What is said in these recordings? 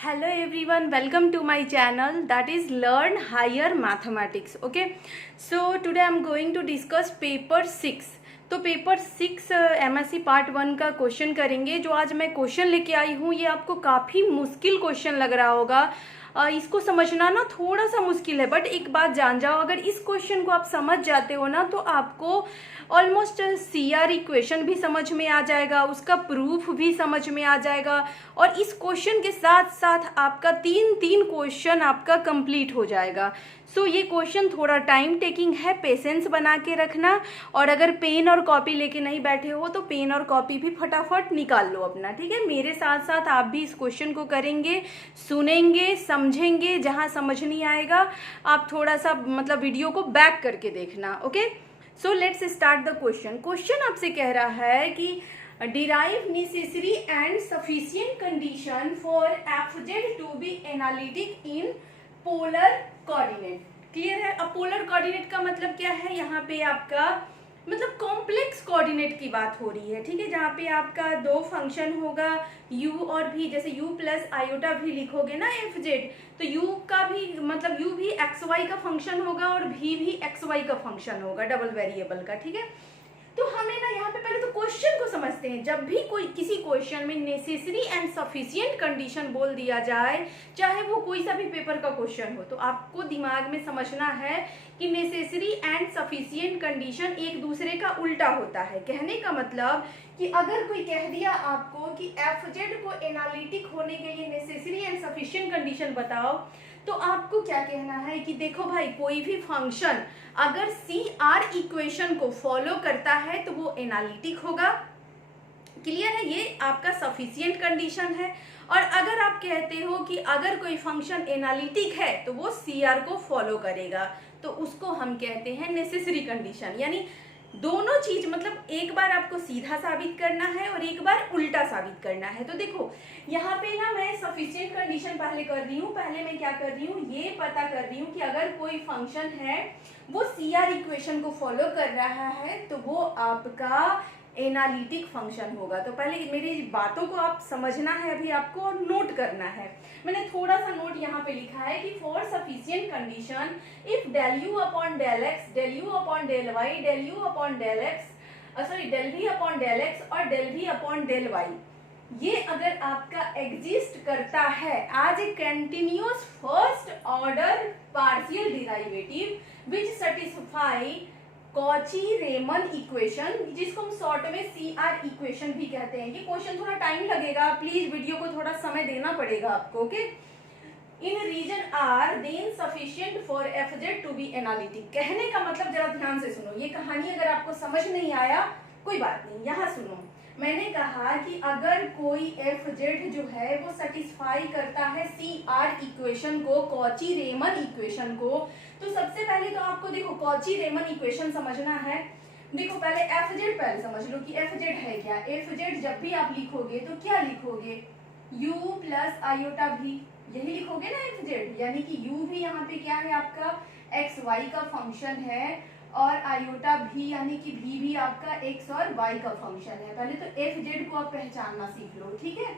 Hello everyone, welcome to my channel that is Learn Higher Mathematics. Okay, so today I am going to discuss paper 6. तो paper 6 MSc part 1 का question करेंगे। जो आज मैं question लेके आई हूँ ये आपको काफ़ी मुश्किल क्वेश्चन लग रहा होगा। इसको समझना ना थोड़ा सा मुश्किल है, बट एक बात जान जाओ, अगर इस क्वेश्चन को आप समझ जाते हो ना तो आपको ऑलमोस्ट CR इक्वेशन भी समझ में आ जाएगा, उसका प्रूफ भी समझ में आ जाएगा, और इस क्वेश्चन के साथ साथ आपका तीन क्वेश्चन आपका कंप्लीट हो जाएगा। सो ये क्वेश्चन थोड़ा टाइम टेकिंग है, पेशेंस बना के रखना। और अगर पेन और कॉपी लेके नहीं बैठे हो तो पेन और कॉपी भी फटाफट निकाल लो अपना, ठीक है। मेरे साथ साथ आप भी इस क्वेश्चन को करेंगे, सुनेंगे, समझेंगे। जहाँ समझ नहीं आएगा आप थोड़ा सा वीडियो को बैक करके देखना। Okay, so let's start the question. Question आपसे कह रहा है कि derive necessary and sufficient condition for fz to be analytic in polar coordinate। Clear है? अब पोलर कोऑर्डिनेट का मतलब क्या है? यहाँ पे आपका कॉम्प्लेक्स कोऑर्डिनेट की बात हो रही है, ठीक है। जहाँ पे आपका दो फंक्शन होगा u और v, जैसे u प्लस आयोटा भी लिखोगे ना fz, तो u का भी u भी xy का फंक्शन होगा और v भी xy का फंक्शन होगा, डबल वेरिएबल का, ठीक है। तो हमें ना यहाँ पे पहले तो क्वेश्चन को समझते हैं। जब भी कोई किसी क्वेश्चन में नेसेसरी एंड सफिशिएंट कंडीशन बोल दिया जाए, चाहे वो कोई सा भी पेपर का क्वेश्चन हो, तो आपको दिमाग में समझना है कि नेसेसरी एंड सफिशिएंट कंडीशन एक दूसरे का उल्टा होता है। कहने का मतलब कि अगर कोई कह दिया आपको कि एफजेड को एनालिटिक होने के लिए नेसेसरी एंड सफिशिएंट कंडीशन बताओ, तो आपको क्या कहना है कि देखो भाई, कोई भी फंक्शन अगर CR इक्वेशन को फॉलो करता है तो वो एनालिटिक होगा। क्लियर है? ये आपका सफिशिएंट कंडीशन है। और अगर आप कहते हो कि अगर कोई फंक्शन एनालिटिक है तो वो CR को फॉलो करेगा, तो उसको हम कहते हैं नेसेसरी कंडीशन। यानी दोनों चीज एक बार आपको सीधा साबित करना है और एक बार उल्टा साबित करना है। तो देखो यहाँ पे ना मैं सफिशिएंट कंडीशन पहले कर रही हूँ। पहले मैं क्या कर रही हूँ, ये पता कर रही हूँ कि अगर कोई फंक्शन है वो CR इक्वेशन को फॉलो कर रहा है तो वो आपका एनालिटिक फंक्शन होगा। तो पहले मेरी बातों को आप समझना है अभी आपको, और नोट करना है। मैंने थोड़ा सा नोट यहाँ पे लिखा है कि for sufficient condition if del u upon del x, del u upon del y, del u upon del x, sorry del v upon del x और del v upon del y, ये अगर आपका exist करता है as a continuous first order partial derivative which satisfy Cauchy Riemann equation, जिसको हम short में CR equation भी कहते हैं। ये क्वेश्चन थोड़ा टाइम लगेगा, प्लीज वीडियो को थोड़ा समय देना पड़ेगा आपको। Okay, in region R then sufficient for fz to be analytic. कहने का मतलब जरा ध्यान से सुनो, ये कहानी अगर आपको समझ नहीं आया कोई बात नहीं, यहाँ सुनो। मैंने कहा कि अगर कोई fz जो है वो सेटिस्फाई करता है CR इक्वेशन को, कॉची-रेमन इक्वेशन को, तो सबसे पहले तो आपको देखो कॉची-रेमन इक्वेशन समझना है। देखो पहले fz पहले समझ लो कि fz है क्या। fz जब भी आप लिखोगे तो क्या लिखोगे, u प्लस आयोटा भी, यही लिखोगे ना fz। यानी कि u भी यहाँ पे क्या है, आपका xy का फंक्शन है, और आयोटा भी यानी कि v भी आपका x और y का फंक्शन है। पहले तो fz को आप पहचानना सीख लो, ठीक है।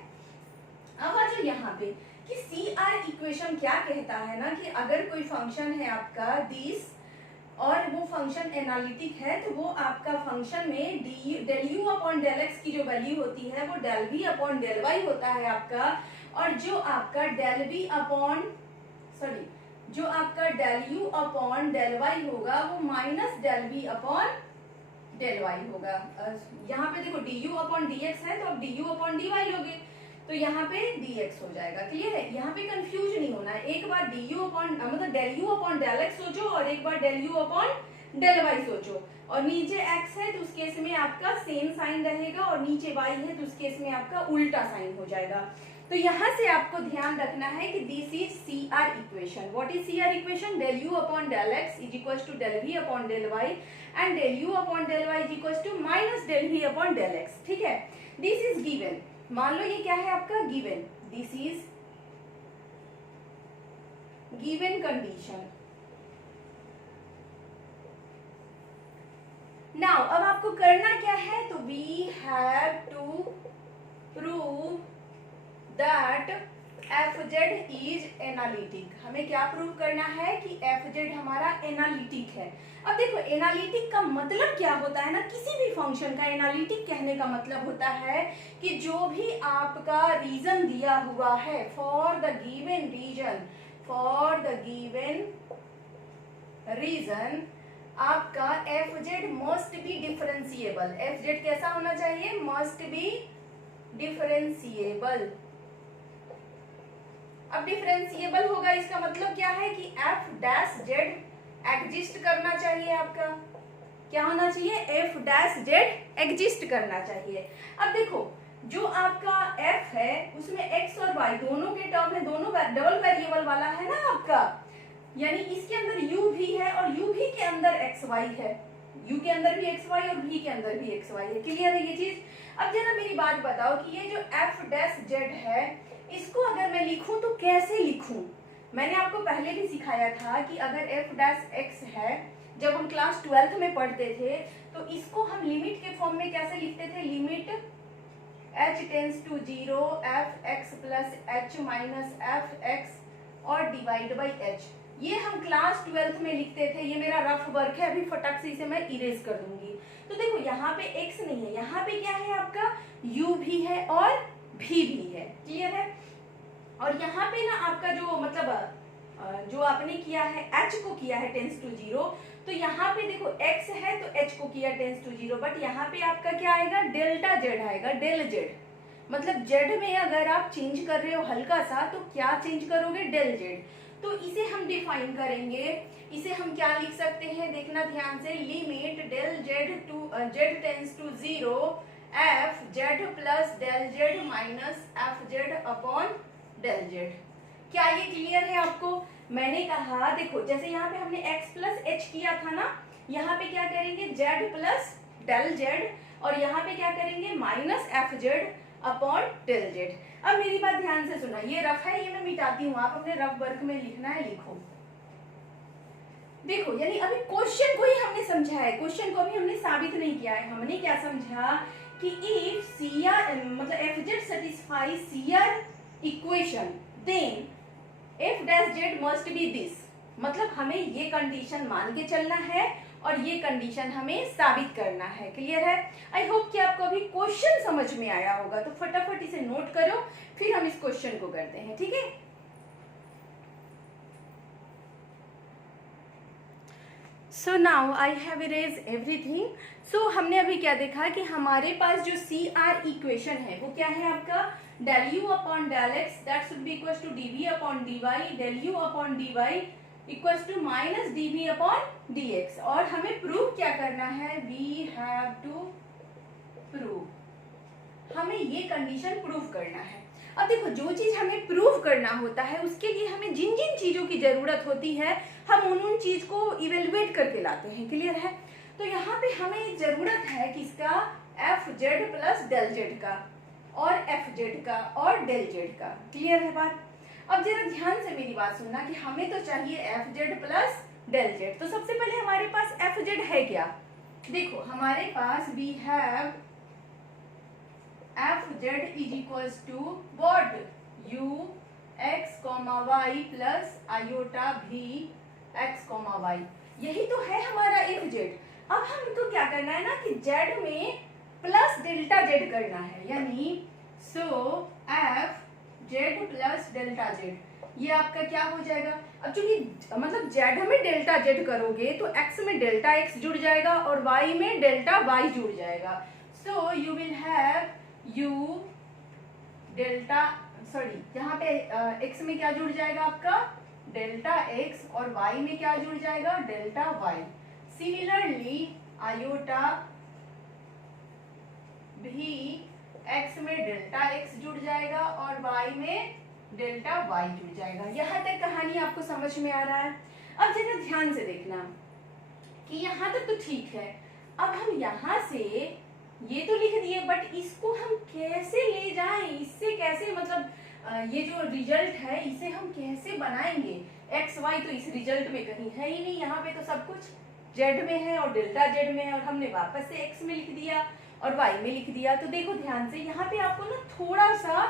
अब आ जाओ यहाँ पे कि CR इक्वेशन क्या कहता है ना, कि अगर कोई फंक्शन है आपका दिस और वो फंक्शन एनालिटिक है, तो वो आपका फंक्शन में del u upon del x की जो वैल्यू होती है वो del v upon del y होता है आपका, और जो आपका डेल वी अपॉन जो आपका del u upon del y होगा वो minus del v upon del y होगा। यहाँ पे देखो d u upon d x है, तो अब d u upon d y लोगे तो यहाँ पे dx हो जाएगा। क्लियर है? यहाँ पे कंफ्यूज नहीं होना है। एक बार du upon del u upon del x सोचो और एक बार del u upon del y सोचो, और नीचे x है तो उस केस में आपका सेम साइन रहेगा, और नीचे y है तो उस केस में आपका उल्टा साइन हो जाएगा। तो यहाँ से आपको ध्यान रखना है कि दिस इज CR इक्वेशन। व्हाट इज CR इक्वेशन? Del u upon del x is equal to del v upon del y and del u upon del y is equal to minus del v upon del x, ठीक है। This is given, मान लो ये क्या है आपका given, this is given condition. Now अब आपको करना क्या है, तो we have to prove that f z is analytic. हमें क्या प्रूव करना है कि एफ जेड हमारा एनालिटिक है। अब देखो एनालिटिक का मतलब क्या होता है ना, किसी भी फंक्शन का एनालिटिक कहने का मतलब होता है कि जो भी आपका रीजन दिया हुआ है फॉर द गिवन रीजन आपका F Z must B differentiable. F Z कैसा होना चाहिए, मस्ट बी डिफरेंशिएबल। अब डिफरेंशिएबल होगा इसका मतलब क्या है कि एफ डैश जेड एग्जिस्ट करना चाहिए। आपका क्या होना चाहिए, एफ डैश जेड एग्जिस्ट करना चाहिए। अब देखो जो आपका एफ है उसमें एक्स और वाई दोनों के टर्म है, दोनों डबल वेरिएबल वाला है ना आपका, यानी इसके अंदर u भी है और u भी के अंदर एक्स वाई है, u के अंदर भी एक्स वाई और v के अंदर भी एक्स वाई है। क्लियर है ये चीज। अब जरा मेरी बात बताओ कि ये जो एफ डैश जेड है इसको अगर मैं लिखूं तो कैसे लिखूं। मैंने आपको पहले भी सिखाया था कि अगर एफ डैश एक्स है, जब हम क्लास 12th में पढ़ते थे तो इसको हम लिमिट के फॉर्म में कैसे लिखते थे, limit h tends to 0 f x plus h minus f x और डिवाइड बाई एच। ये हम क्लास 12th में लिखते थे। ये मेरा रफ वर्क है, अभी फटक से इसे मैं इरेज कर दूंगी। तो देखो यहाँ पे x नहीं है, यहाँ पे क्या है आपका u भी है और v भी है। क्लियर है। और यहाँ पे ना आपका जो मतलब जो आपने किया है h को किया है टेंस टू 0, तो यहाँ पे देखो x है तो h को किया टेंस टू 0, बट यहाँ पे आपका क्या आएगा, डेल्टा जेड आएगा। डेल जेड मतलब जेड में अगर आप चेंज कर रहे हो हल्का सा तो क्या चेंज करोगे, डेल जेड। तो इसे हम डिफाइन करेंगे, इसे हम क्या लिख सकते हैं, देखना ध्यान से, limit del z to z tends to 0 f z plus del z minus f z upon del z. क्या ये क्लियर है आपको। मैंने कहा देखो जैसे यहाँ पे हमने x प्लस एच किया था ना, यहाँ पे क्या करेंगे z प्लस डेल जेड और यहाँ पे क्या करेंगे minus f z upon del z. अब मेरी बात ध्यान से सुना, ये रफ है, ये मैं मिटाती हूँ, आप अपने रफ वर्क में लिखना है, लिखो। देखो यानी अभी क्वेश्चन को ही हमने समझा है, क्वेश्चन को भी हमने साबित नहीं किया है। हमने क्या समझा कि इफ CR मतलब f z satisfies CR equation then f dash z must be this. मतलब हमें ये कंडीशन मान के चलना है और ये कंडीशन हमें साबित करना है। क्लियर है। आई होप कि आपको अभी क्वेश्चन समझ में आया होगा, तो फटाफट इसे नोट करो, फिर हम इस क्वेश्चन को करते हैं। ठीक है। So now I have erase everything. So हमने अभी क्या देखा कि हमारे पास जो CR इक्वेशन है वो क्या है आपका, del u upon del x that should be equals to d v upon d y, del u upon d y equals to minus d v upon d x. और हमें प्रूव क्या करना है, वी हैव टू प्रूव, हमें ये कंडीशन प्रूव करना है। अब देखो जो चीज हमें प्रूव करना होता है उसके लिए हमें जिन जिन चीजों की जरूरत होती है हम उन चीज को इवेलुएट करके लाते हैं। क्लियर है। तो यहाँ पे हमें जरूरत है किसका, f z plus del z का और एफ जेड का और डेल जेड का। क्लियर है बात। अब जरा ध्यान से मेरी बात सुनना कि हमें तो चाहिए f z plus del z. तो सबसे पहले हमारे पास एफ जेड है क्या, देखो हमारे पास we have f z is equals to what, u x comma y plus iota v x comma y. यही तो है हमारा एफ जेड। अब हमको क्या करना है ना कि जेड में प्लस डेल्टा जेड करना है, यानी so f z plus delta z, ये आपका क्या हो जाएगा। अब चूंकि मतलब जेड में डेल्टा जेड करोगे तो एक्स में डेल्टा एक्स जुड़ जाएगा और वाई में डेल्टा वाई जुड़ जाएगा। So you will have you delta sorry यहाँ पे एक्स में क्या जुड़ जाएगा आपका डेल्टा एक्स और वाई में क्या जुड़ जाएगा delta Y. Similarly iota v x में डेल्टा एक्स जुड़ जाएगा और वाई में डेल्टा वाई जुड़ जाएगा। यहाँ तक कहानी आपको समझ में आ रहा है। अब जरा ध्यान से देखना कि यहाँ तक तो ठीक है। अब हम यहाँ से ये तो लिख दिए, बट इसको हम कैसे ले जाएं, इससे कैसे मतलब ये जो रिजल्ट है इसे हम कैसे बनाएंगे। एक्स वाई तो इस रिजल्ट में कहीं है ही नहीं, यहाँ पे तो सब कुछ जेड में है और डेल्टा जेड में है और हमने वापस से एक्स में लिख दिया और वाई में लिख दिया। तो देखो ध्यान से यहाँ पे आपको ना थोड़ा सा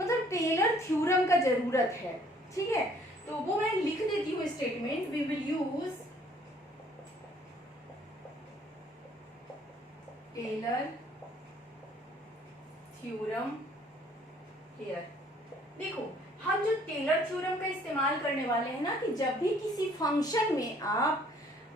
मतलब टेलर थ्योरम का जरूरत है, ठीक है। तो वो मैं लिख देती हूँ statement, we will use Taylor theorem here. देखो हम जो टेलर थ्योरम का इस्तेमाल करने वाले हैं ना, कि जब भी किसी फंक्शन में आप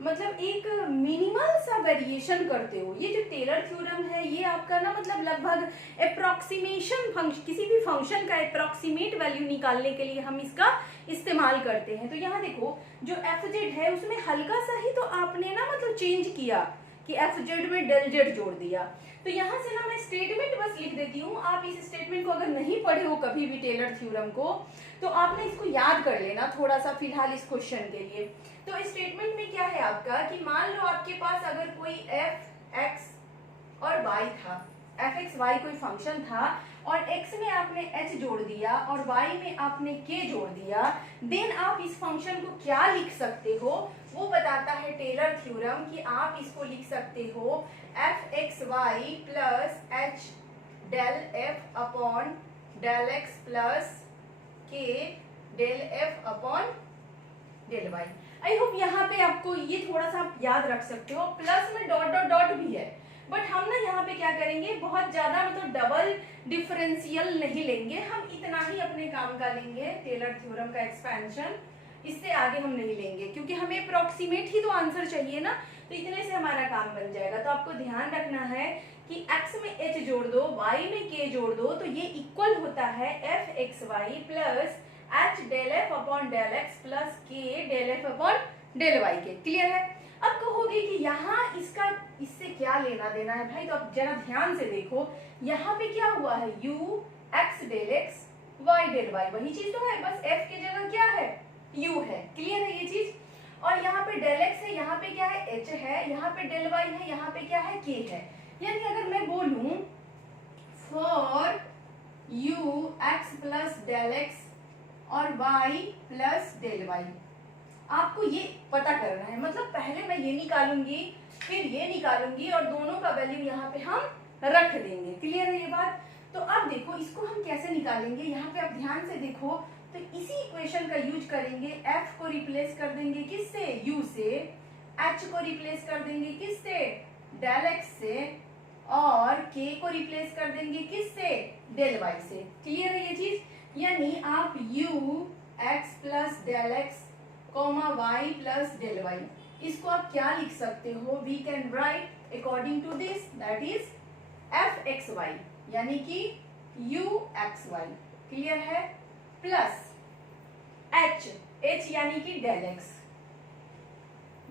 मतलब एक मिनिमल सा वेरिएशन करते हो, ये जो टेलर थ्योरम है ये आपका ना मतलब लगभग अप्रोक्सीमेशन फंक्शन, किसी भी फंक्शन का अप्रोक्सीमेट वैल्यू निकालने के लिए हम इसका इस्तेमाल करते हैं। तो यहाँ देखो जो एफ जेड है उसमें हल्का सा ही तो आपने ना मतलब चेंज किया कि एफ जेड में डेल जेड जोड़ दिया। तो यहाँ से ना मैं स्टेटमेंट बस लिख देती हूँ। आप इस स्टेटमेंट को अगर नहीं पढ़े हो कभी भी टेलर थ्योरम को, तो आपने इसको याद कर लेना थोड़ा सा फिलहाल इस क्वेश्चन के लिए। तो स्टेटमेंट में क्या है आपका कि मान लो आपके पास अगर कोई एफ एक्स और वाई था, एफ एक्स वाई कोई फंक्शन था और x में आपने h जोड़ दिया और y में आपने k जोड़ दिया, देन आप इस फंक्शन को क्या लिख सकते हो वो बताता है टेलर थ्योरम, कि आप इसको लिख सकते हो f x y plus h del f upon del x plus k del f upon del y. I hope यहाँ पे आपको ये थोड़ा सा आप याद रख सकते हो। प्लस में डॉट डॉट डॉट भी है, बट हम ना यहाँ पे क्या करेंगे, बहुत ज्यादा मतलब डबल डिफरेंशियल नहीं लेंगे, हम इतना ही अपने काम का लेंगे टेलर थ्योरम का एक्सपेंशन, इससे आगे हम नहीं लेंगे क्योंकि हमें अप्रोक्सीमेट ही तो आंसर चाहिए ना, तो इतने से हमारा काम बन जाएगा। तो आपको ध्यान रखना है कि x में h जोड़ दो, y में k जोड़ दो, तो ये इक्वल होता है f x y plus h del f upon del x plus k del f upon del y के। क्लियर है? अब कहोगे कि यहाँ इसका इससे क्या लेना देना है भाई, तो अब जरा ध्यान से देखो, यहाँ पे क्या हुआ है, u x del x y del y, वही चीज तो है, बस f की जगह क्या है, u है। क्लियर है ये चीज? और यहाँ पे डेल x है, यहाँ पे क्या है, h है, यहाँ पे डेल y है, यहाँ पे क्या है, k है। यानी अगर मैं बोलूं for u x plus del x और y प्लस डेल y, आपको ये पता करना है, मतलब पहले मैं ये निकालूंगी फिर ये निकालूंगी और दोनों का वैल्यू यहाँ पे हम रख देंगे। क्लियर है ये बात? तो अब देखो इसको हम कैसे निकालेंगे, यहाँ पे आप ध्यान से देखो, तो इसी इक्वेशन का यूज करेंगे, f को रिप्लेस कर देंगे किससे, u से, h को रिप्लेस कर देंगे किससे, डेल x से, और k को रिप्लेस कर देंगे किससे, डेल y से। क्लियर है ये चीज? यानी आप u x plus del x comma y plus del y, इसको आप क्या लिख सकते हो, we can write according to this, that is f x y यानी कि u एक्स वाई। क्लियर है? प्लस h, h यानी कि डेल x,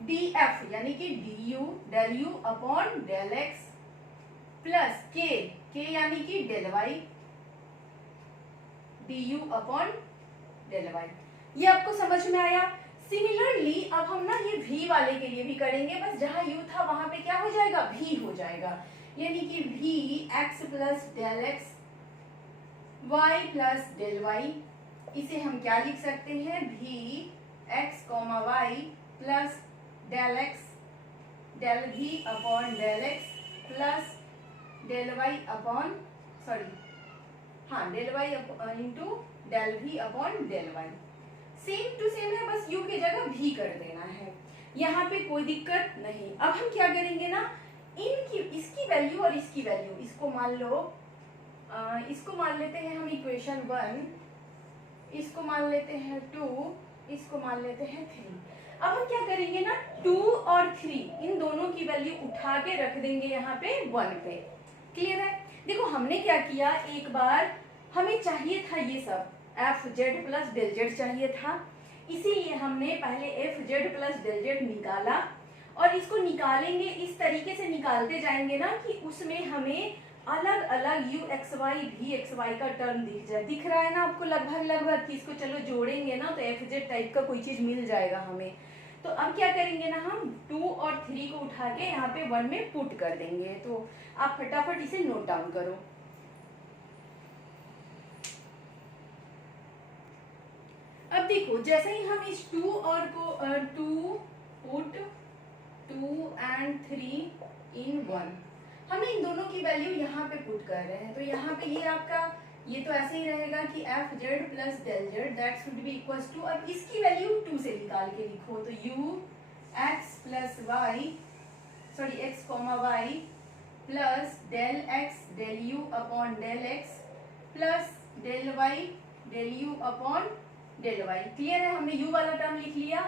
df यानी कि du del u upon del x plus k, k यानी कि del y du upon del y। ये आपको समझ में आया? सिमिलरली अब हम ना ये v वाले के लिए भी करेंगे, बस जहां u था वहां पे क्या हो जाएगा, v हो जाएगा, यानी कि v x plus del x y plus del y, इसे हम क्या लिख सकते हैं, v x comma y plus del x del v upon del x plus del y upon del y into del v upon del y। Same to same है, बस u की जगह v कर देना है, यहाँ पे कोई दिक्कत नहीं। अब हम क्या करेंगे ना, इनकी इसकी वैल्यू और इसकी वैल्यू, इसको मान लो इसको मान लेते हैं हम इक्वेशन 1, इसको मान लेते हैं 2, इसको मान लेते हैं 3। अब हम क्या करेंगे ना, 2 और 3 इन दोनों की वैल्यू उठा के रख देंगे यहाँ पे 1 पे। क्लियर है? देखो हमने क्या किया, एक बार हमें चाहिए था ये सब f z plus del z चाहिए था, इसीलिए हमने पहले f z plus del z निकाला, और इसको निकालेंगे इस तरीके से निकालते जाएंगे ना कि उसमें हमें अलग अलग u x y v x y का टर्म दिख जाए। दिख रहा है ना आपको लगभग कि इसको चलो जोड़ेंगे ना तो एफ जेड टाइप का कोई चीज मिल जाएगा हमें। तो अब क्या करेंगे ना, हम 2 और 3 को उठा के यहाँ पे 1 में पुट कर देंगे। तो आप फटाफट इसे नोट डाउन करो। अब देखो जैसे ही हम इस 2 और को 2 पुट 2 and 3 in 1, हमने इन दोनों की वैल्यू यहाँ पे पुट कर रहे हैं, तो यहाँ पे ये आपका ये तो ऐसे ही रहेगा कि f z plus del z that should be equals to, अब इसकी वैल्यू 2 से निकाल के लिखो तो u x plus y, sorry x comma y plus del x del u upon del x plus del u upon del y. Clear है, हमने you वाला टर्म लिख लिया।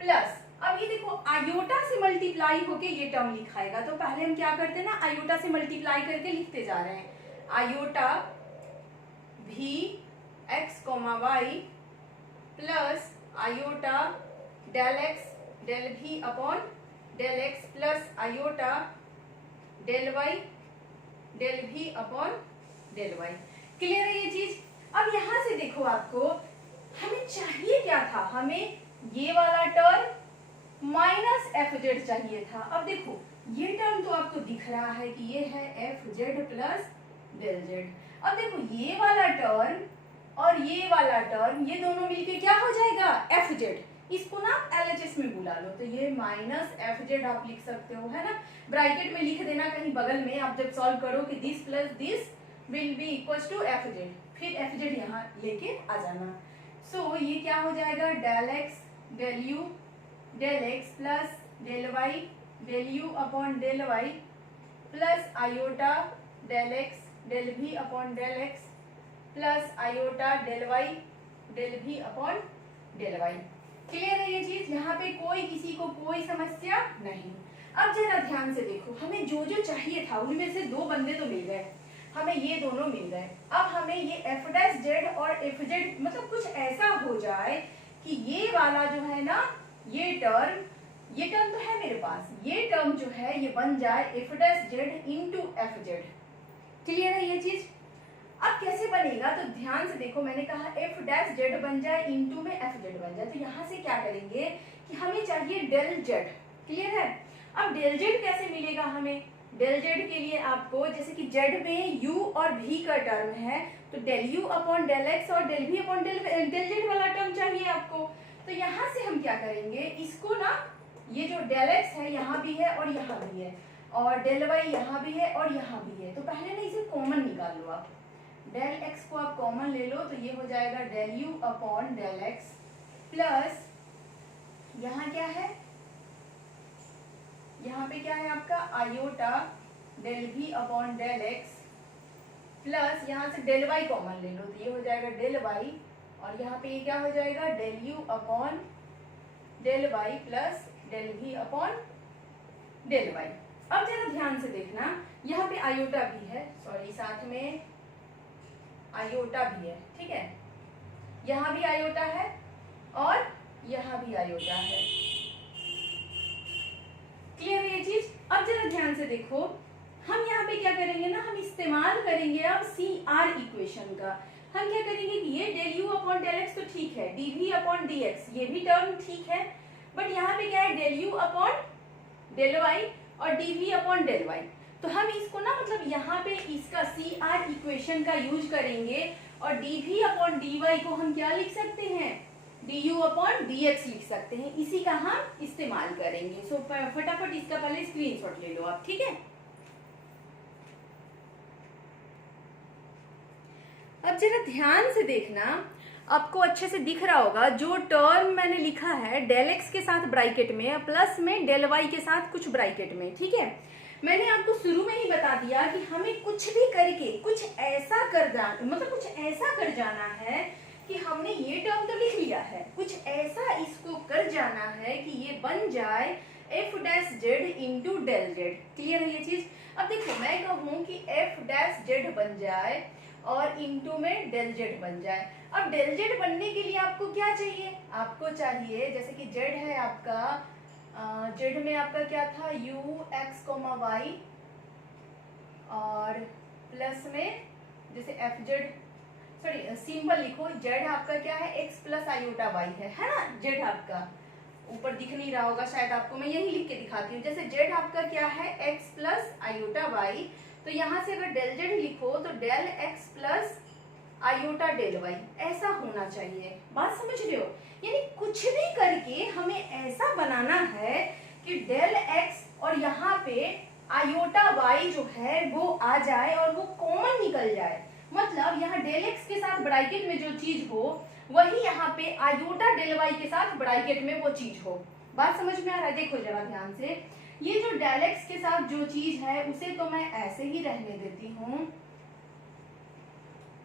प्लस अब ये देखो आयोटा से मल्टीप्लाई होके ये टर्म लिखाएगा, तो पहले हम क्या करते हैं ना, आयोटा से मल्टीप्लाई करके लिखते जा रहे हैं। Iota v x comma y plus iota del x del v upon del x plus iota del v upon del y. Clear है ये चीज। अब यहां से देखो, आपको हमें चाहिए क्या था, हमें ये वाला टर्म माइनस एफ जेड चाहिए था। अब देखो ये टर्म तो आपको दिख रहा है कि ये है f z plus del z. अब देखो ये वाला टर्म और ये वाला टर्म, ये दोनों मिलके क्या हो जाएगा, एफ जेड। इसको ना एलएचएस में बुला लो, तो ये माइनस एफ जेड आप लिख सकते हो, है ना। ब्रैकेट में लिख देना कहीं बगल में, आप जब सॉल्व करो कि this plus this will be equals to f z, फिर एफ जेड यहाँ लेके आ जाना। सो ये क्या हो जाएगा, del x del u del x plus del u upon del y plus iota del x del v upon del x plus iota del v upon del y. Clear है ये चीज, यहाँ पे कोई किसी को कोई समस्या नहीं। अब जरा ध्यान से देखो, हमें जो जो चाहिए था उनमें से दो बंदे तो मिल गए, हमें ये दोनों मिल गए। अब हमें ये एफ डैश जेड और एफ जेड, मतलब कुछ ऐसा हो जाए कि ये वाला जो है ना, ये टर्म तो है मेरे पास, ये टर्म जो है ये बन जाए f dash z into F Z. Clear है ये चीज। अब कैसे बनेगा, तो ध्यान से देखो, मैंने कहा एफ डैश जेड बन जाए इंटू में एफ जेड बन जाए, तो यहाँ से क्या करेंगे कि हमें चाहिए डेल जेड। क्लियर है। अब डेल जेड कैसे मिलेगा हमें, डेल जेड के लिए आपको, जैसे कि जेड में यू और भी का टर्म है, तो del u upon del x और del v upon del z वाला टर्म चाहिए आपको। तो यहाँ से हम क्या करेंगे, इसको ना, ये जो डेल एक्स है यहाँ भी है और यहाँ भी है, और डेल वाई यहाँ भी है और यहाँ भी है, तो पहले ना इसे कॉमन निकाल लो आप। डेल एक्स को आप कॉमन ले लो, तो ये हो जाएगा del u upon del x plus यहाँ क्या है, यहाँ पे क्या है आपका iota del v upon del x plus यहाँ से डेल वाई कॉमन ले लो, तो ये हो जाएगा डेल वाई, और यहाँ पे ये क्या हो जाएगा del u upon del y plus del v upon del y. अब जरा ध्यान से देखना, यहाँ पे आयोटा भी है, सॉरी साथ में आयोटा भी है, ठीक है, यहाँ भी आयोटा है और यहाँ भी आयोटा है। क्लियर है ये चीज। अब जरा ध्यान से देखो, हम यहाँ पे क्या करेंगे ना, हम इस्तेमाल करेंगे अब सी आर इक्वेशन का। हम क्या करेंगे कि ये del u upon del x तो ठीक है, d v upon d x ये भी टर्म ठीक है, बट यहाँ पे क्या है del u upon del y और d v upon del y. तो हम इसको ना, मतलब यहाँ पे इसका सी आर इक्वेशन का यूज करेंगे और d v upon d y को हम क्या लिख सकते हैं, d u upon d x लिख सकते हैं, इसी का हम इस्तेमाल करेंगे। सो फटाफट इसका पहले स्क्रीनशॉट ले लो आप, ठीक है। अब जरा ध्यान से देखना, आपको अच्छे से दिख रहा होगा जो टर्म मैंने लिखा है डेल एक्स के साथ ब्रैकेट में प्लस में डेल वाई के साथ कुछ ब्रैकेट में, ठीक है। मैंने आपको शुरू में ही बता दिया कि हमें कुछ भी करके कुछ ऐसा कर जाना, मतलब कुछ ऐसा कर जाना है कि हमने ये टर्म तो लिख लिया है, कुछ ऐसा इसको कर जाना है कि ये बन जाए f dash z into del z. Clear है ये चीज। अब देखो मैं कहूँ कि एफ डैश जेड बन जाए और इंटू में डेल जेड बन जाए। अब डेल जेड बनने के लिए आपको क्या चाहिए, आपको चाहिए जैसे कि जेड है आपका, जेड में आपका क्या था यू एक्स कोमा वाई, और प्लस में जैसे एफ जेड, सॉरी सिंबल लिखो, जेड आपका क्या है एक्स प्लस आयोटा वाई है ना। जेड आपका ऊपर दिख नहीं रहा होगा शायद आपको, मैं यही लिख के दिखाती हूँ। जैसे जेड आपका क्या है एक्स प्लस आयोटा वाई, तो यहाँ से अगर डेल जेड लिखो तो del x plus iota del y, ऐसा होना चाहिए। बात समझ रहे हो, यानी कुछ भी करके हमें ऐसा बनाना है कि डेल एक्स और यहाँ पे आयोटा वाई जो है वो आ जाए और वो कॉमन निकल जाए। मतलब यहाँ डेल एक्स के साथ ब्रैकेट में जो चीज हो वही यहाँ पे आयोटा डेल वाई के साथ ब्रैकेट में वो चीज हो। बात समझ में आ रहा है? देखो जरा ध्यान से, ये जो डेल एक्स के साथ जो चीज है उसे तो मैं ऐसे ही रहने देती हूँ।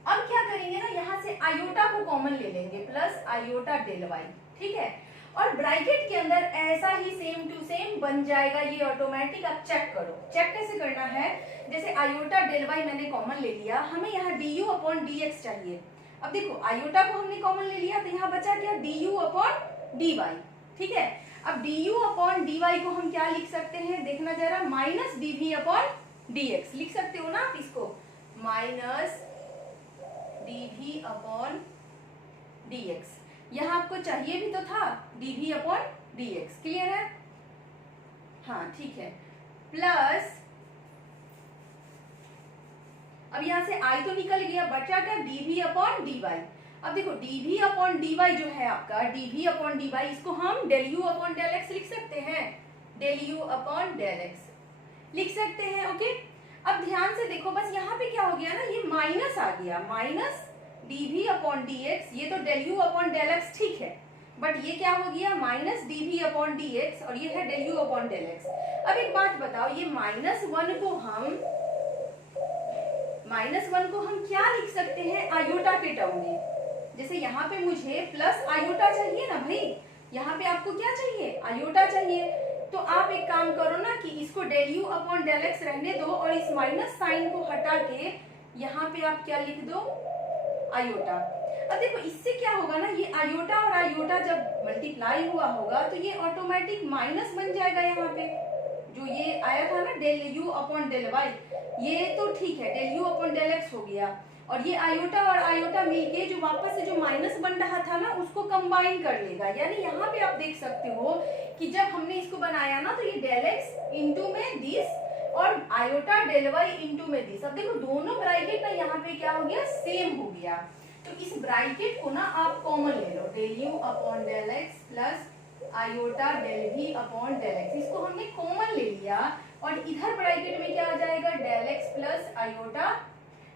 अब क्या करेंगे ना, यहाँ से आयोटा को कॉमन ले लेंगे प्लस आयोटा डेल वाई, ठीक है, और ब्रैकेट के अंदर ऐसा ही सेम टू सेम बन जाएगा ये ऑटोमेटिक। आप चेक करो, चेक कैसे करना है, जैसे आयोटा डेल वाई मैंने कॉमन ले लिया, हमें यहाँ D u upon d x चाहिए। अब देखो आयोटा को हमने कॉमन ले लिया तो यहाँ बचा क्या, d u upon d y, ठीक है। अब d u upon d y को हम क्या लिख सकते हैं, देखना जरा, minus d v upon d x लिख सकते हो ना आप इसको, minus d v upon d x. यहाँ आपको चाहिए भी तो था d v upon d x, clear है? हाँ ठीक है, प्लस अब यहाँ से आई तो निकल गया, बचा क्या, d v upon d y. अब देखो d v upon d y जो है आपका, d v upon d y, इसको हम del u upon del x लिख सकते हैं, del u upon del x लिख सकते हैं, ओके। अब ध्यान से देखो, बस यहाँ पे क्या हो गया ना, ये माइनस आ गया, minus d v upon d x, ये तो del u upon del x ठीक है, बट ये क्या हो गया, minus d v upon d x, और ये है del u upon del x. अब एक बात बताओ, ये माइनस वन को हम क्या लिख सकते हैं आयोटा के टर्म में, जैसे यहाँ पे मुझे प्लस आयोटा चाहिए ना भाई, यहाँ पे आपको क्या चाहिए, आयोटा चाहिए, तो आप एक काम करो ना कि इसको del u upon del x रहने दो और इस माइनस साइन को हटा के यहाँ पे आप क्या लिख दो, आयोटा। अब देखो इससे क्या होगा ना, ये आयोटा और आयोटा जब मल्टीप्लाई हुआ होगा तो ये ऑटोमेटिक माइनस बन जाएगा। यहाँ पे जो ये आया था ना del u upon del y, ये तो ठीक है, del u upon del x हो गया, और ये आयोटा और आयोटा मिलके जो वापस से जो माइनस बन रहा था ना उसको कंबाइन कर लेगा। यानी यहाँ पे आप देख सकते हो कि जब हमने इसको बनाया ना तो ये डेल एक्स इंटू में दिस और आयोटा डेल वाई इंटू में दिस। अब देखो दोनों ब्रैकेट ना यहाँ पे क्या हो गया, सेम हो गया, तो इस ब्रैकेट को ना आप कॉमन ले लो, del u upon del x plus iota del v upon del x, इसको हमने कॉमन ले लिया, और इधर ब्रैकेट में क्या आ जाएगा, del x plus iota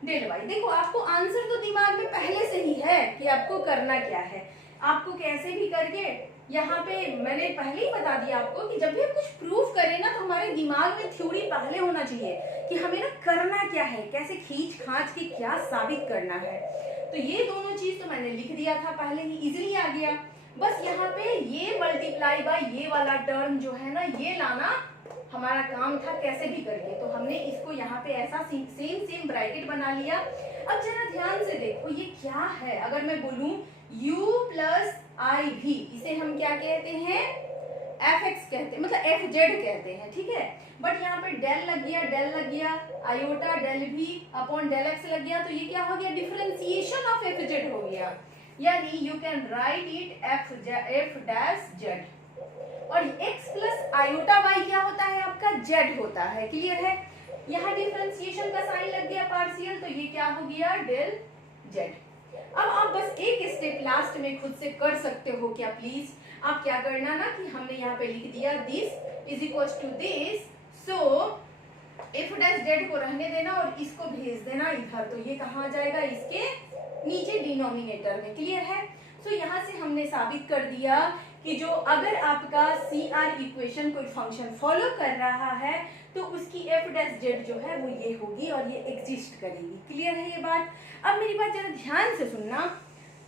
del y. देखो आपको आंसर तो दिमाग में पहले से ही है कि आपको करना क्या है, आपको कैसे भी करके, यहाँ पे मैंने पहले ही बता दिया आपको कि जब भी हम कुछ प्रूफ करें ना तो हमारे दिमाग में थ्योरी पहले होना चाहिए कि हमें ना करना क्या है, कैसे खींच खांच के क्या साबित करना है। तो ये दोनों चीज तो मैंने लिख दिया था पहले ही, इजिली आ गया। बस यहाँ पे ये मल्टीप्लाई बाय ये वाला टर्म जो है ना, ये लाना हमारा काम था कैसे भी करके, तो हमने इसको यहाँ पे ऐसा सेम ब्रैकेट बना लिया। अब जरा ध्यान से देखो ये क्या है, अगर मैं बोलूं u प्लस आई भी, इसे हम क्या कहते हैं, एफ एक्स कहते हैं, मतलब एफ जेड कहते हैं, ठीक है। बट यहाँ पे डेल लग गया, iota del v upon del x लग गया, तो ये क्या हो गया, डिफरेंशिएशन ऑफ एफ जेड हो गया, यानी you can write it F dash Z, और x प्लस आयोटा y क्या होता है आपका, z होता है, क्लियर है। यहाँ डिफरेंशिएशन का साइन लग गया पार्शियल, तो ये क्या हो गया, डेल z। अब आप बस एक स्टेप लास्ट में खुद से कर सकते हो क्या, प्लीज आप क्या करना ना कि हमने यहाँ पे लिख दिया this is equal to this, so f dash z को रहने देना और इसको भेज देना इधर, तो ये कहाँ आ जाएगा, इसके नीचे डिनोमिनेटर में, क्लियर है। सो यहाँ से हमने साबित कर दिया कि जो अगर आपका CR इक्वेशन कोई फंक्शन फॉलो कर रहा है तो उसकी एफ डैश जेड जो है वो ये होगी और ये एग्जिस्ट करेगी, क्लियर है ये बात। अब मेरी बात जरा ध्यान से सुनना।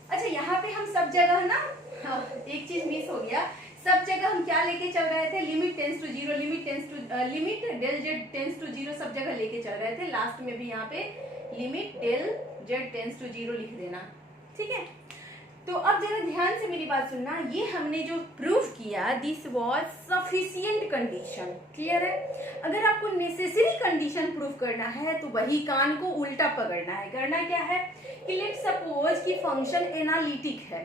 अच्छा यहाँ पे हम सब जगह ना, एक चीज मिस हो गया, सब जगह हम क्या लेके चल रहे थे, limit tends to zero, limit del z tends to zero, सब जगह लेके चल रहे थे। लास्ट में भी यहाँ पे limit del z tends to zero लिख देना, ठीक है। तो अब जरा ध्यान से मेरी बात सुनना, ये हमने जो प्रूफ किया this was sufficient condition, clear है। अगर आपको नेसेसरी कंडीशन प्रूफ करना है तो वही कान को उल्टा पकड़ना है। करना क्या है कि लेट सपोज कि फंक्शन एनालिटिक है,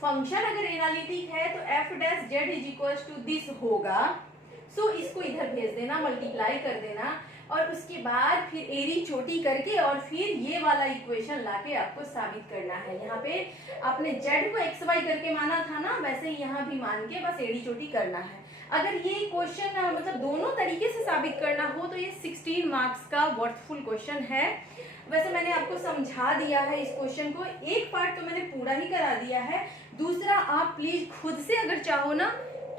फंक्शन अगर एनालिटिक है तो f dash z is equal to this होगा, सो इसको इधर भेज देना, मल्टीप्लाई कर देना, और उसके बाद फिर एड़ी चोटी करके और फिर ये वाला इक्वेशन लाके आपको साबित करना है। यहाँ पे आपने जेड को एक्स वाई करके माना था ना, वैसे ही यहाँ भी मान के बस एड़ी चोटी करना है। अगर ये क्वेश्चन मतलब दोनों तरीके से साबित करना हो तो ये 16 मार्क्स का वर्थफुल क्वेश्चन है। वैसे मैंने आपको समझा दिया है इस क्वेश्चन को, एक पार्ट तो मैंने पूरा ही करा दिया है, दूसरा आप प्लीज खुद से अगर चाहो ना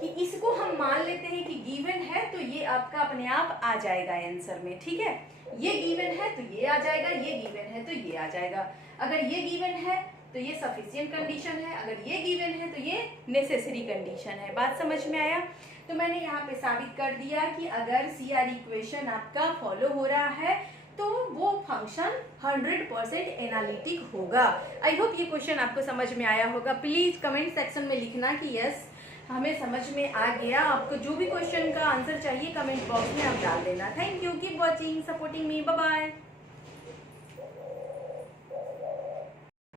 कि इसको हम मान लेते हैं कि गिवन है, तो ये आपका अपने आप आ जाएगा आंसर में, ठीक है। ये गिवन है तो ये आ जाएगा, ये गिवन है तो ये आ जाएगा। अगर ये गिवन है तो ये सफिशिएंट कंडीशन है, अगर ये गिवन है तो ये नेसेसरी कंडीशन है। बात समझ में आया? तो मैंने यहाँ पे साबित कर दिया कि अगर CR इक्वेशन आपका फॉलो हो रहा है तो वो फंक्शन 100% एनालिटिक होगा। आई होप ये क्वेश्चन आपको समझ में आया होगा। प्लीज कमेंट सेक्शन में लिखना कि यस हमें समझ में आ गया। आपको जो भी क्वेश्चन का आंसर चाहिए कमेंट बॉक्स में आप डाल देना। Thank you, keep watching, supporting me, bye bye.